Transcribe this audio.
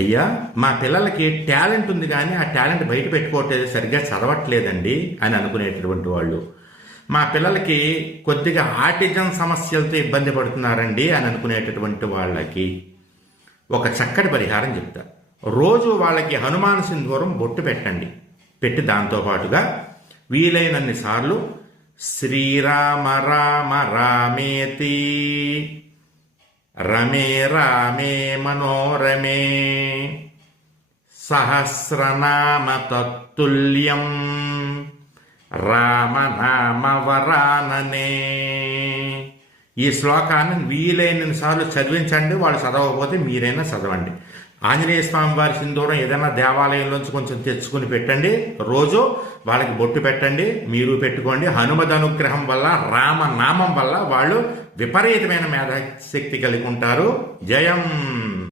అయ్యా, మా పిల్లలకి టాలెంట్ ఉంది కానీ ఆ టాలెంట్ బయట పెట్టుకోవట్లేదు, సరిగ్గా చదవట్లేదండి అని అనుకునేటటువంటి వాళ్ళు. మా పిల్లలకి కొద్దిగా ఆటిజం సమస్యలతో ఇబ్బంది పడుతున్నారండి అని అనుకునేటటువంటి వాళ్ళకి ఒక చక్కటి పరిహారం చెప్తా. రోజు వాళ్ళకి హనుమాన్ సింధూరం బొట్టు పెట్టండి. పెట్టి దాంతోపాటుగా వీలైనన్ని సార్లు శ్రీరామ రామ రామేతి రమే రామే మనోరమే సహస్రనామ తత్తుల్యం రామనామ వరాననే ఈ శ్లోకాన్ని వీలైనన్ని సార్లు చదివించండి. వాళ్ళు చదవకపోతే మీరైనా చదవండి. ఆంజనేయ స్వామి వారి సింధూరం ఏదైనా దేవాలయంలోంచి కొంచెం తెచ్చుకుని పెట్టండి. రోజు వాళ్ళకి బొట్టు పెట్టండి, మీరు పెట్టుకోండి. హనుమద్ అనుగ్రహం వల్ల, రామనామం వల్ల వాళ్ళు విపరీతమైన మేధాశక్తి కలిగి ఉంటారు. జయం.